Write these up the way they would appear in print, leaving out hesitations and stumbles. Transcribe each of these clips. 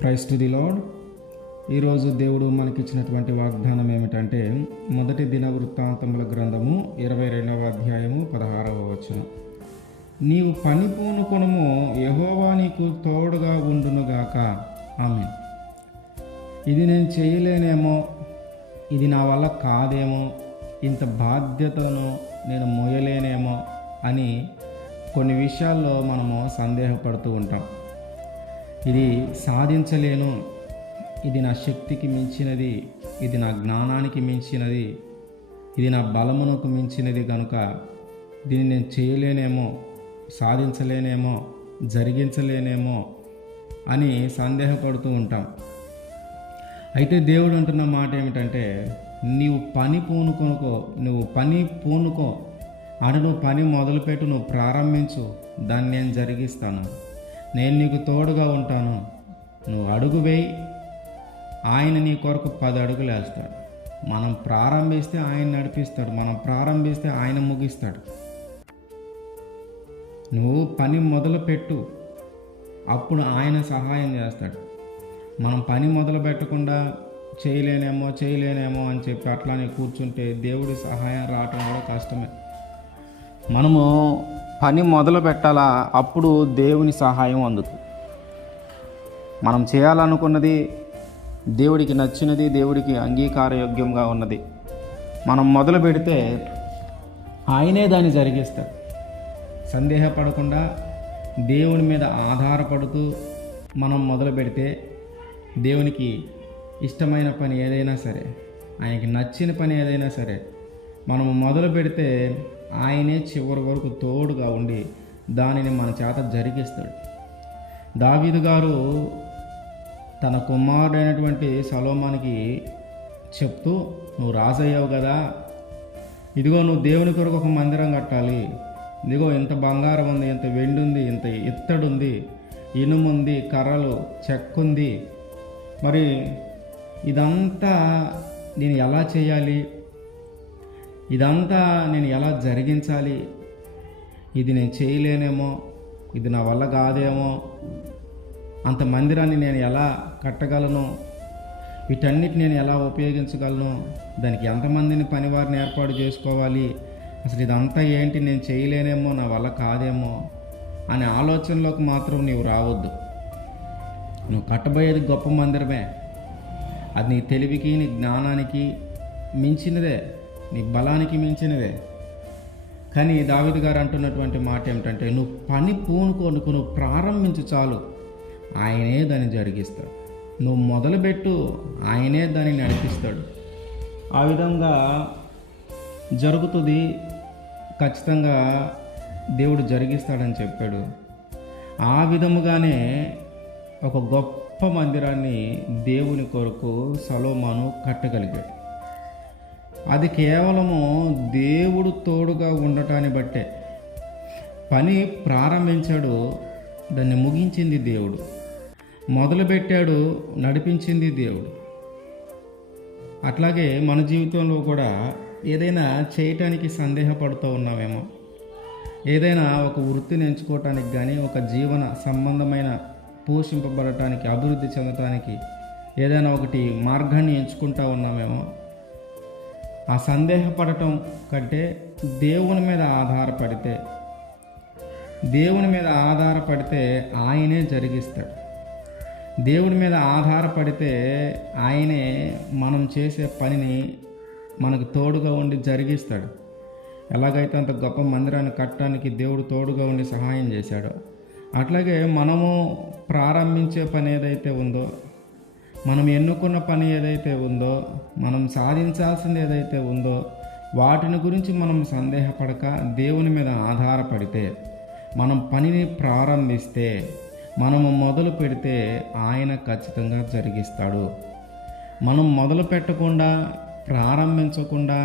Praise to the lord. ఈరోజు దేవుడు మనకిచ్చినటువంటి వాగ్దానం ఏమిటంటే, మొదటి దినవృత్తాంతముల గ్రంథము 22వ అధ్యాయము 16వ వచనం. నీవు పని పూనుకొనుము, యెహోవా నీకు తోడుగా ఉండునుగాక. ఆమేన్. ఇది నేను చేయలేనేమో, ఇది నా వల్ల కాదేమో, ఇంత బాధ్యతను నేను మోయలేనేమో అని కొన్ని విషయాల్లో మనము సందేహపడుతూ ఉంటాం. ఇది సాధించలేను, ఇది నా శక్తికి మించినది, ఇది నా జ్ఞానానికి మించినది, ఇది నా బలమునకు మించినది కనుక దీన్ని నేను చేయలేనేమో, సాధించలేనేమో, జరిగించలేనేమో అని సందేహపడుతూ ఉంటాం. అయితే దేవుడు అంటున్న మాట ఏమిటంటే, నువ్వు పని పూనుకో అటు నువ్వు పని మొదలుపెట్టు, నువ్వు ప్రారంభించు, దాన్ని నేను జరిగిస్తాను, నేను నీకు తోడుగా ఉంటాను. నువ్వు అడుగు వేయి, ఆయన నీ కొరకు 10 అడుగులు వేస్తాడు. మనం ప్రారంభిస్తే ఆయన నడిపిస్తాడు, మనం ప్రారంభిస్తే ఆయన ముగిస్తాడు. నువ్వు పని మొదలుపెట్టు, అప్పుడు ఆయన సహాయం చేస్తాడు. మనం పని మొదలు పెట్టకుండా చేయలేనేమో అని చెప్పి అట్లానే కూర్చుంటే దేవుడి సహాయం రావటం కూడా కష్టమే. మనము పని మొదలు పెట్టాలా, అప్పుడు దేవుని సహాయం అందుతుంది. మనం చేయాలనుకున్నది, దేవుడికి నచ్చినది, దేవుడికి అంగీకారయోగ్యంగా ఉన్నది మనం మొదలు పెడితే ఆయనే దాన్ని జరిగిస్తాడు. సందేహపడకుండా దేవుని మీద ఆధారపడుతూ మనం మొదలు పెడితే, దేవునికి ఇష్టమైన పని ఏదైనా సరే, ఆయనకి నచ్చిన పని ఏదైనా సరే మనము మొదలు పెడితే ఆయనే చివరి వరకు తోడుగా ఉండి దానిని మన చేత జరిగిస్తాడు. దావీదు గారు తన కుమారుడైనటువంటి సొలొమోనుకి చెప్తూ, నువ్వు రాజయ్యావు కదా, ఇదిగో నువ్వు దేవుని కొరకు ఒక మందిరం కట్టాలి, ఇదిగో ఇంత బంగారం ఉంది, ఇంత వెండి ఉంది, ఇంత ఇత్తడుంది, ఇనుముంది, కర్రలు, చెక్కుంది, మరి ఇదంతా నేను ఎలా చేయాలి, ఇదంతా నేను ఎలా జరిగించాలి, ఇది నేను చేయలేనేమో, ఇది నా వల్ల కాదేమో, అంత మందిరాన్ని నేను ఎలా కట్టగలను, వీటన్నిటి నేను ఎలా ఉపయోగించగలను, దానికి ఎంతమందిని పనివారిని ఏర్పాటు చేసుకోవాలి, అసలు ఇదంతా ఏంటి, నేను చేయలేనేమో, నా వల్ల కాదేమో అనే ఆలోచనలోకి మాత్రం నీవు రావద్దు. నువ్వు కట్టబోయేది గొప్ప మందిరమే, అది నీ తెలివికి, నీ జ్ఞానానికి మించినదే, నీ బలానికి మించినదే. కానీ దావీదు గారు అంటున్నటువంటి మాట ఏమిటంటే, నువ్వు పని పూనుకోనుకు, నువ్వు ప్రారంభించు చాలు, ఆయనే దాన్ని జరిగిస్తాడు. నువ్వు మొదలుపెట్టు, ఆయనే దాన్ని నడిపిస్తాడు. ఆ విధంగా జరుగుతుంది, ఖచ్చితంగా దేవుడు జరిగిస్తాడని చెప్పాడు. ఆ విధముగానే ఒక గొప్ప మందిరాన్ని దేవుని కొరకు సొలొమోను కట్టగలిగాడు. అది కేవలము దేవుడు తోడుగా ఉండటాన్ని బట్టే. పని ప్రారంభించాడు, దాన్ని ముగించింది దేవుడు. మొదలుపెట్టాడు, నడిపించింది దేవుడు. అట్లాగే మన జీవితంలో కూడా ఏదైనా చేయటానికి సందేహపడుతూ ఉన్నామేమో, ఏదైనా ఒక వృత్తిని ఎంచుకోవటానికి కానీ, ఒక జీవన సంబంధమైన పోషింపబడటానికి, అభివృద్ధి చెందటానికి ఏదైనా ఒకటి మార్గాన్ని ఎంచుకుంటూ ఉన్నామేమో. ఆ సందేహపడటం కంటే దేవుని మీద ఆధారపడితే ఆయనే జరిగిస్తాడు. దేవుని మీద ఆధారపడితే ఆయనే మనం చేసే పనిని మనకు తోడుగా ఉండి జరిగిస్తాడు. ఎలాగైతే అంత గొప్ప మందిరాన్ని కట్టడానికి దేవుడు తోడుగా ఉండి సహాయం చేశాడో, అట్లాగే మనము ప్రారంభించే పని ఏదైతే ఉందో, మనం ఎన్నుకున్న పని ఏదైతే ఉందో, మనం సాధించాల్సింది ఏదైతే ఉందో, వాటిని గురించి మనం సందేహపడక దేవుని మీద ఆధారపడితే, మనం పనిని ప్రారంభిస్తే, మనము మొదలు పెడితే ఆయన ఖచ్చితంగా జరిగిస్తాడు. మనం మొదలు పెట్టకుండా, ప్రారంభించకుండా,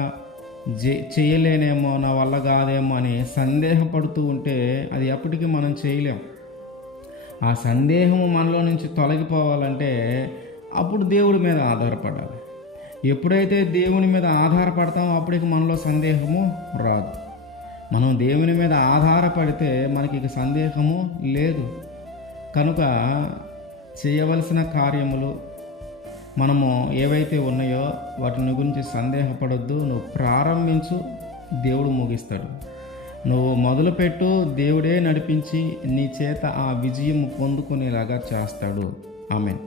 చేయలేనేమో, నా వల్ల కాదేమో అని సందేహపడుతూ ఉంటే అది ఎప్పటికీ మనం చేయలేం. ఆ సందేహము మనలో నుంచి తొలగిపోవాలంటే అప్పుడు దేవుడి మీద ఆధారపడాలి. ఎప్పుడైతే దేవుని మీద ఆధారపడతామో అప్పటికి మనలో సందేహము రాదు. మనం దేవుని మీద ఆధారపడితే మనకి ఇక సందేహము లేదు. కనుక చేయవలసిన కార్యములు మనము ఏవైతే ఉన్నాయో వాటిని గురించి సందేహపడొద్దు. నువ్వు ప్రారంభించు, దేవుడు ముగిస్తాడు. నువ్వు మొదలుపెట్టు, దేవుడే నడిపించి నీ చేత ఆ విజయం పొందుకునేలాగా చేస్తాడు. ఆమేన్.